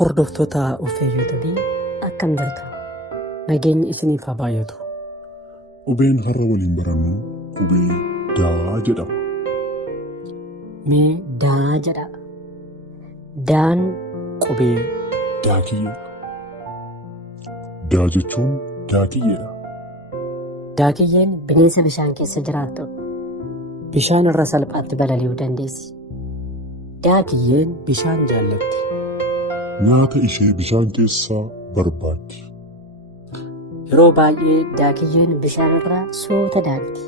Hordoftoota Uffeeyyotabii akkam jirtu? Nageenyi isiniif haa baay'atu. Qubeen har'a waliin barannu qubee daa jedhama. Mee daa jedha. Daan Qubee daakiyyeedha. Daa jechuun daakiyyeedha. daakiyyeen bineensa bishaan keessa jiraattu. Bishaan irra salphaatti balali'uu dandeessi. Daakiyyeen bishaan jaallatti. Nyaata ishee bishaan keessaa barbaaddi. Yeroo baay'ee daakiyyeen bishaan irraa soota daakti.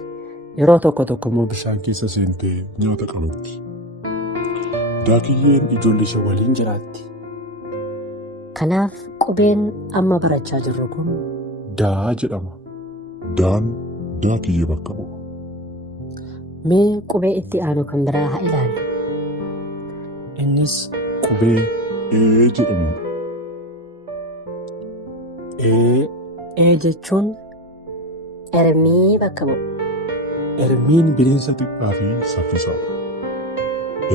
Yeroo tokko tokko immoo Bishaan keessa seentee nyaata qabatti. Daakiyyeen ijoollee ishee waliin jiraatti. Kanaaf qubeen amma barachaa jirru kun Daa jedhama. Daan daakiyyee bakka bu'a. mee qubee itti aanu kan biraa haa ilaallu. Innis qubee ee jedhamudha. Ee jechuun ermii bakka bu'u. Ermiin bineensa xiqqaa fi saffisaadha.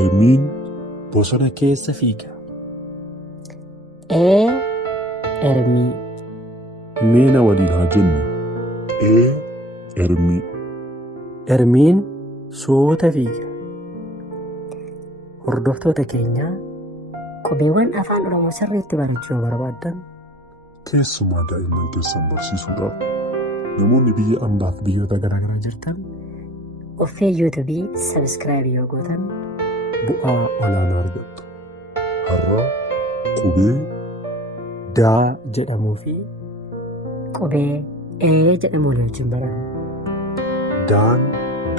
Ermiin bosona keessa fiiga. Ee ermii. Meena waliin haa jennu. Ermii. Ermiin soota fiiga. Hordoftoota keenyaa qubeewwan afaan Oromoo sirriitti barachuu yoo barbaaddan Keessumaa daa'imman keessan barsiisuudhaaf namoonni biyya ambaa fi biyyoota garaagaraa jirtan Uffeeyyotabii sabiskiraayib yoo gootan bu'aa olaanaa argattu. Har'a qubee daa jedhamuu fi qubee ee jedhamuun wajjin baranna. daan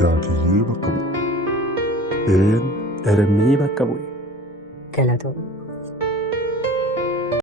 daakiyyee bakka bu'a. Een Ermii bakka bu'e. Galatoomna.